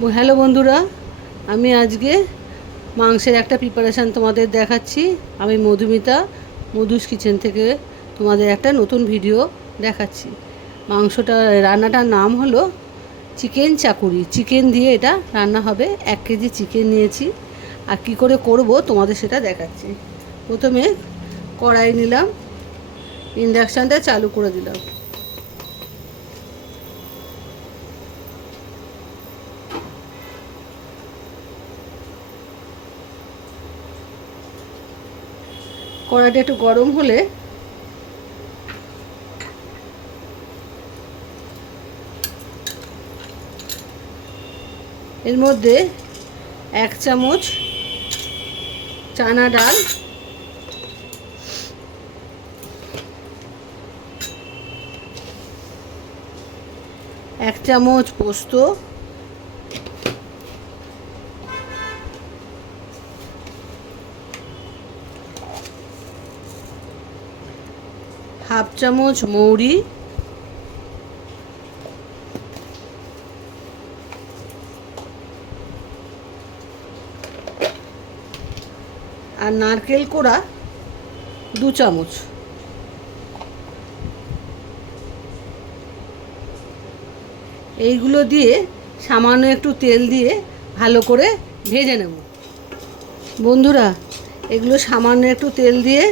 Hello বন্ধুরা, আমি আজকে মাংসের একটা প্রিপারেশান তোমাদের দেখাচ্ছি। আমি মধুমিতা মধুস কিচেন থেকে তোমাদের একটা নতুন ভিডিও দেখাচ্ছি। মাংসটা রান্নাটার নাম হলো চিকেন চাকুরি। চিকেন দিয়ে এটা রান্না হবে। 1 কেজি চিকেন নিয়েছি। আর কি করে করব তোমাদের সেটা দেখাচ্ছি। প্রথমে কড়াই নিলাম, ইন্ডাকশানটা চালু করে দিলাম। কড়াইটা একটু গরম হলে এর মধ্যে 1 চামচ চানা ডাল, 1 চামচ পোস্ত, 1/2 চামচ মৌরি, আর নারকেল কোড়া 2 চামচ। এইগুলো দিয়ে সামান্য একটু তেল দিয়ে ভালো করে ভেজে নেব। বন্ধুরা, এগুলো সামান্য একটু তেল দিয়ে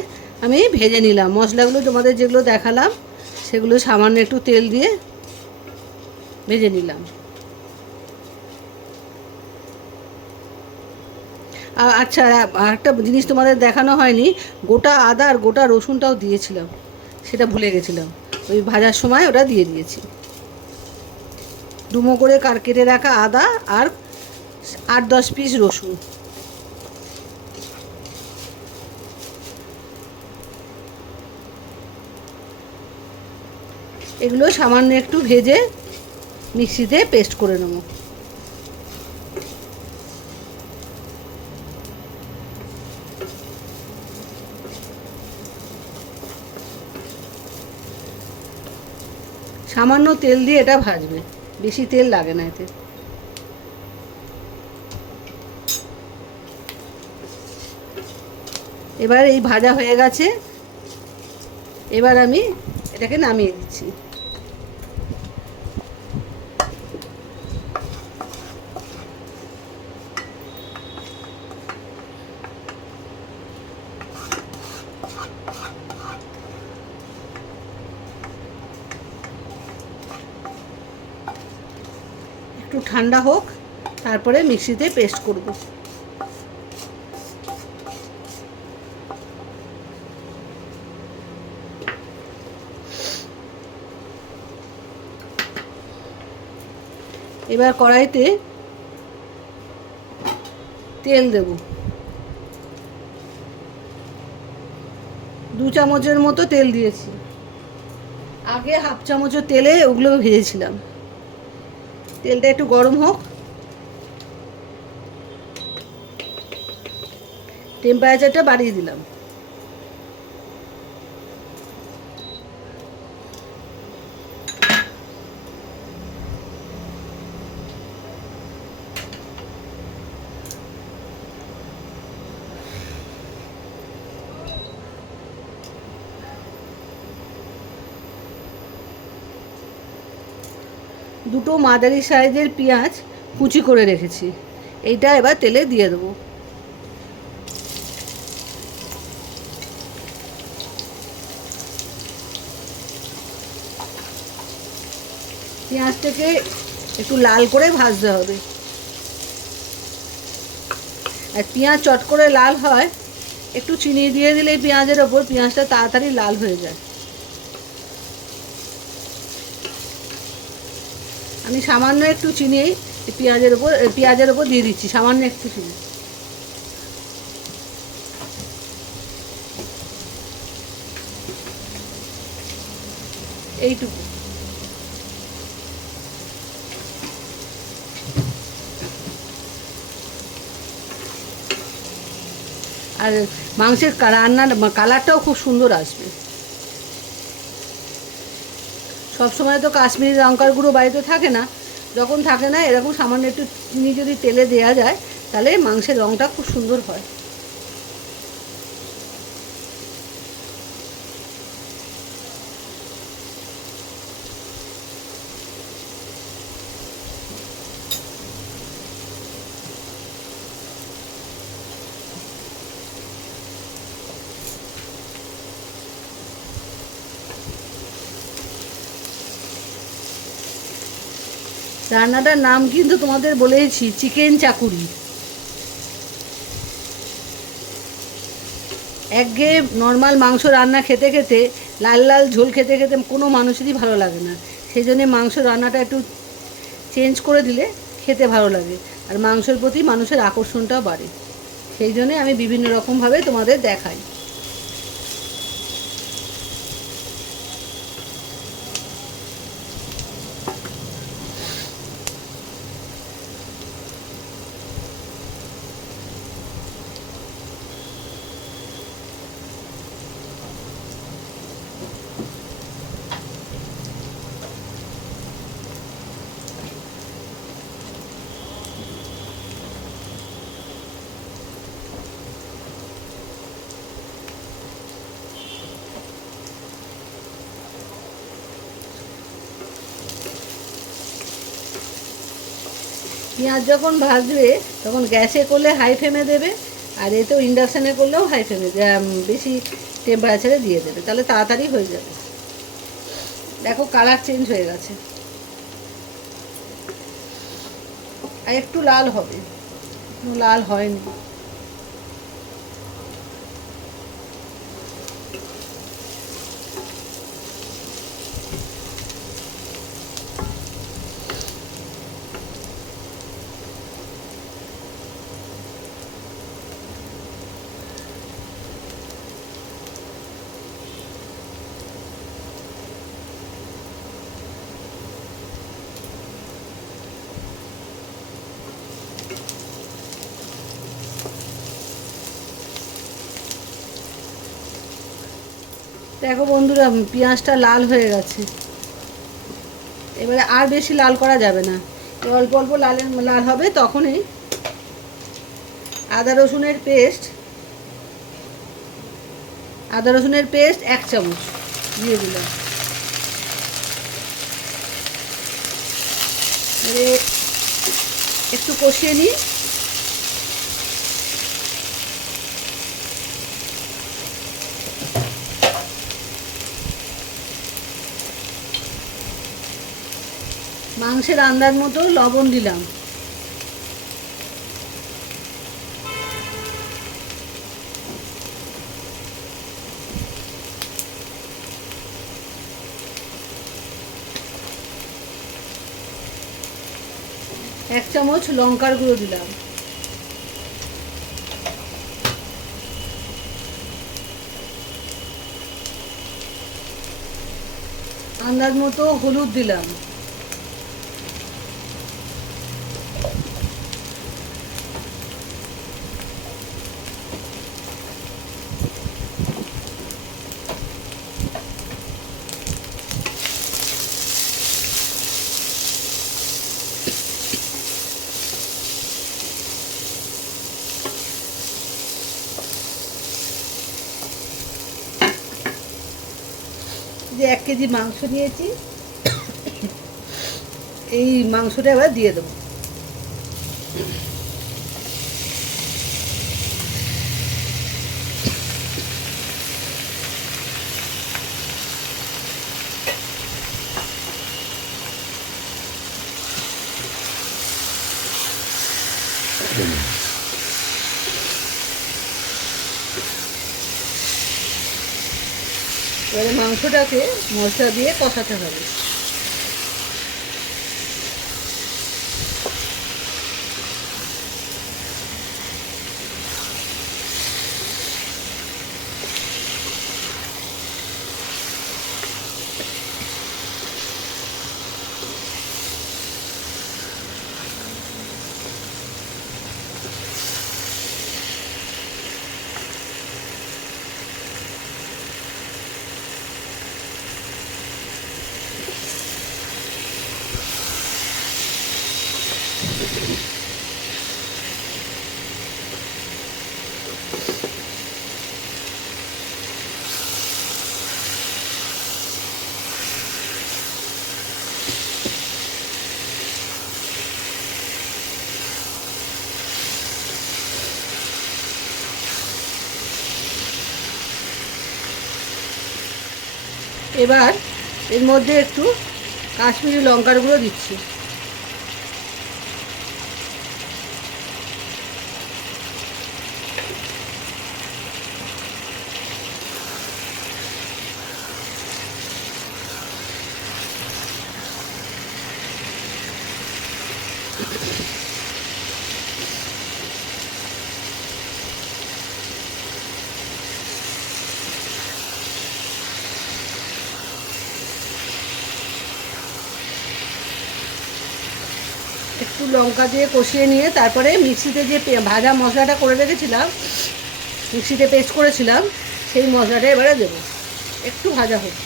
আমি ভেজে নিলাম। মশলাগুলো তোমাদের যেগুলো দেখালাম সেগুলো সামান্য একটু তেল দিয়ে ভেজে নিলাম। আচ্ছা, আরেকটা জিনিস তোমাদের দেখানো হয়নি, গোটা আদা আর গোটা রসুনটাও দিয়েছিলাম, সেটা ভুলে গেছিলাম। ওই ভাজার সময় ওটা দিয়ে দিয়েছি। ডুমো করে কেটে রাখা আদা আর 8-10 পিস রসুন। এগুলো সামান্য একটু ভেজে মিক্সিতে পেস্ট করে নেব। সামান্য তেল দিয়ে এটা ভাজবে, বেশি তেল লাগে না এতে। এবার এই ভাজা হয়ে গেছে, এবার আমি এটাকে নামিয়ে দিচ্ছি। একটু ঠান্ডা হোক, তারপরে মিক্সিতে পেস্ট করব। এবার কড়াইতে তেল দেব। 2 চামচের মতো তেল দিয়েছি। আগে 1/2 চামচের তেলে ওগুলো ভেজেছিলাম। তেলটা একটু গরম হোক, টেম্পারেচারটা বাড়িয়ে দিলাম। দুটো মাঝারি সাইজের পেঁয়াজ কুচি করে রেখেছি, এইটা এবার তেলে দিয়ে দেবো। পেঁয়াজটাকে একটু লাল করে ভাজতে হবে। আর পেঁয়াজ চট করে লাল হয়, একটু চিনি দিয়ে দিলে পেঁয়াজের ওপর পেঁয়াজটা তাড়াতাড়ি লাল হয়ে যায়। আমি সামান্য একটু চিনি পেঁয়াজের ওপর দিয়ে দিচ্ছি, সামান্য একটু চিনি। এইটুকু। আর মাংসের রান্নার কালারটাও খুব সুন্দর আসবে। সব সময় তো কাশ্মীরি লঙ্কার গুঁড়ো বাড়িতে থাকে না, যখন থাকে না এরকম সামান্য একটু চিনি যদি তেলে দেওয়া যায় তাহলে মাংসের রঙটা খুব সুন্দর হয়। রান্নাটার নাম কিন্তু তোমাদের বলেছি, চিকেন চাকুরি। একঘেয়ে নর্মাল মাংস রান্না খেতে খেতে, লাল লাল ঝোল খেতে খেতে কোনো মানুষেরই ভালো লাগে না। সেই জন্যে মাংস রান্নাটা একটু চেঞ্জ করে দিলে খেতে ভালো লাগে, আর মাংসের প্রতি মানুষের আকর্ষণটাও বাড়ে। সেই জন্যে আমি বিভিন্ন রকমভাবে তোমাদের দেখাই। পেঁয়াজ যখন ভাজবে তখন গ্যাসে করলে হাই ফ্লেমে দেবে, আর এতেও ইন্ডাকশানে করলেও হাই ফ্লেমে বেশি টেম্পারেচারে দিয়ে দেবে, তাহলে তাড়াতাড়ি হয়ে যাবে। দেখো কালার চেঞ্জ হয়ে গেছে, আর একটু লাল হবে, লাল হয়নি। দেখো বন্ধুরা, পেঁয়াজটা লাল হয়ে গেছে। এবারে আর বেশি লাল করা যাবে না, অল্প অল্প লাল হবে। তখনই আদা রসুনের পেস্ট 1 চামচ দিয়ে দিলাম। একটু কষিয়ে নিই। মাংসের আন্দাজ মতো লবণ দিলাম। এক চামচ লঙ্কার গুঁড়ো দিলাম। আন্দাজ মতো হলুদ দিলাম। যে 1 কেজি মাংস নিয়েছি, এই মাংসটা এবার দিয়ে দেবো। এবারে মাংসটাকে মশলা দিয়ে কষাতে হবে। এবার এর মধ্যে একটু কাশ্মীরি লঙ্কার গুঁড়ো দিচ্ছি। একটু লঙ্কা দিয়ে কষিয়ে নিয়ে তারপরে মিক্সিতে যে ভাজা মশলাটা করে রেখেছিলাম, মিক্সিতে পেস্ট করেছিলাম, সেই মশলাটা এবারে দেবো। একটু ভাজা হোক।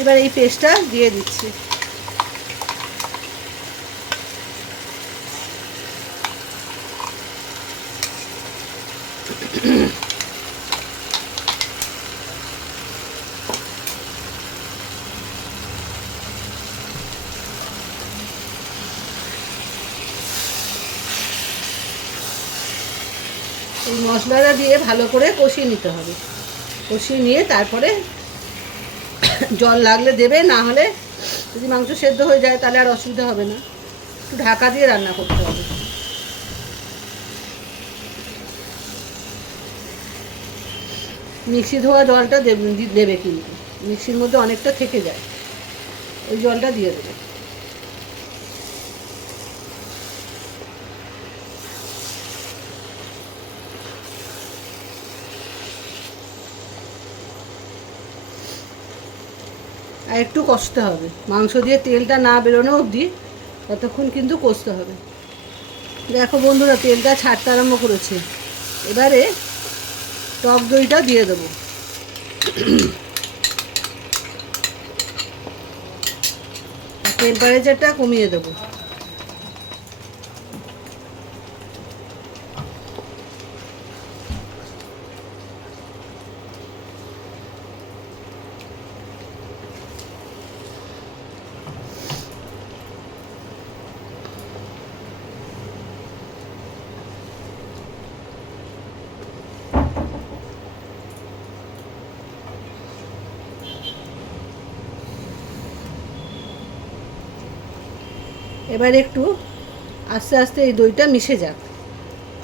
এবার এই পেস্টটা দিয়ে দিচ্ছি। এই মশলাটা দিয়ে ভালো করে কষিয়ে নিতে হবে। কষিয়ে নিয়ে তারপরে জল লাগলে দেবে, না হলে যদি মাংস সেদ্ধ হয়ে যায় তাহলে আর অসুবিধা হবে না। একটু ঢাকা দিয়ে রান্না করতে হবে। মিক্সি ধোয়া জলটা দেবে, কিন্তু মিক্সির মধ্যে অনেকটা থেকে যায়, ওই জলটা দিয়ে দেবে। আর একটু কষতে হবে, মাংস দিয়ে তেলটা না বেরোনো অবধি ততক্ষণ কিন্তু কষতে হবে। দেখো বন্ধুরা, তেলটা ছাড়তে আরম্ভ করেছে। এবারে টক দইটা দিয়ে দেবো। টেম্পারেচারটা কমিয়ে দেবো। এবার একটু আস্তে আস্তে এই দইটা মিশে যাক,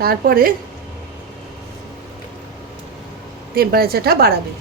তারপরে টেম্পারেচারটা বাড়াবে।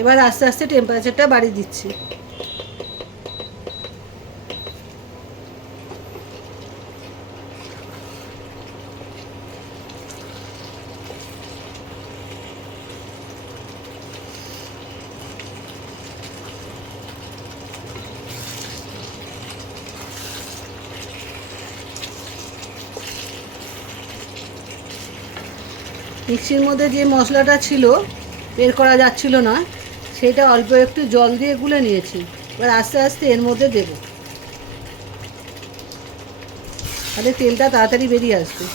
এবার আস্তে আস্তে টেম্পারেচারটা বাড়িয়ে দিচ্ছি। মিক্সির মধ্যে যে মশলাটা ছিল বের করা যাচ্ছিল না, সেটা অল্প একটু জল দিয়ে গুলে নিয়েছি। এবার আস্তে আস্তে এর মধ্যে দেব। তাহলে তেলটা তাড়াতাড়ি বেরিয়ে আসবে।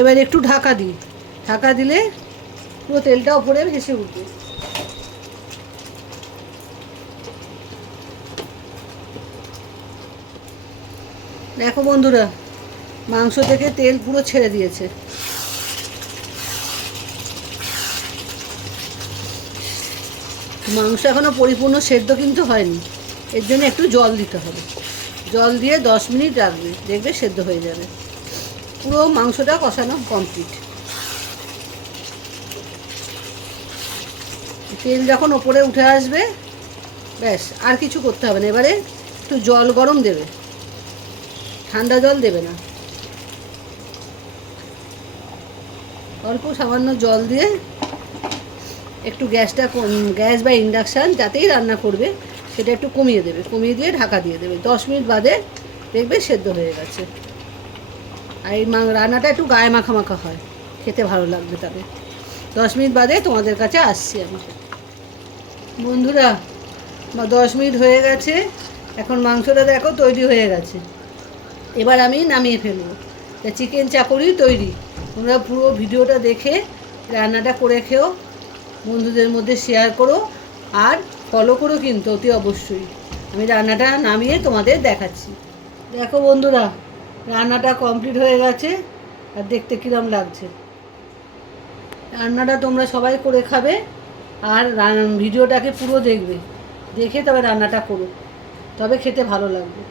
এবার একটু ঢাকা দিই, ঢাকা দিলে পুরো তেলটা উপরে ভেসে উঠবে। দেখো বন্ধুরা, মাংস থেকে তেল পুরো ছেড়ে দিয়েছে। মাংস এখনও পরিপূর্ণ সেদ্ধ কিন্তু হয়নি, এর জন্য একটু জল দিতে হবে। জল দিয়ে 10 মিনিট রাখবে, দেখবে সেদ্ধ হয়ে যাবে। পুরো মাংসটা কষানো কমপ্লিট। তেল যখন ওপরে উঠে আসবে, ব্যাস আর কিছু করতে হবে না। এবারে একটু জল গরম দেবে, ঠান্ডা জল দেবে না, অল্প সামান্য জল দিয়ে একটু গ্যাস বা ইন্ডাকশান যাতেই রান্না করবে সেটা একটু কমিয়ে দেবে, কমিয়ে দিয়ে ঢাকা দিয়ে দেবে। 10 মিনিট বাদে দেখবে সেদ্ধ হয়ে গেছে। আর এই রান্নাটা একটু গায়ে মাখা মাখা হয়, খেতে ভালো লাগবে। তবে 10 মিনিট বাদে তোমাদের কাছে আসছি আমি। বন্ধুরা, 10 মিনিট হয়ে গেছে, এখন মাংসটা দেখো তৈরি হয়ে গেছে। এবার আমি নামিয়ে ফেলবো। তা চিকেন চাকরি তৈরি। তোমরা পুরো ভিডিওটা দেখে রান্নাটা করে খেও, বন্ধুদের মধ্যে শেয়ার করো, আর ফলো করো কিন্তু অতি অবশ্যই। আমি রান্নাটা নামিয়ে তোমাদের দেখাচ্ছি। দেখো বন্ধুরা, রান্নাটা কমপ্লিট হয়ে গেছে, আর দেখতে কীরকম লাগছে। রান্নাটা তোমরা সবাই করে খাবে, আর ভিডিওটাকে পুরো দেখবে, দেখে তবে রান্নাটা করো, তবে খেতে ভালো লাগবে।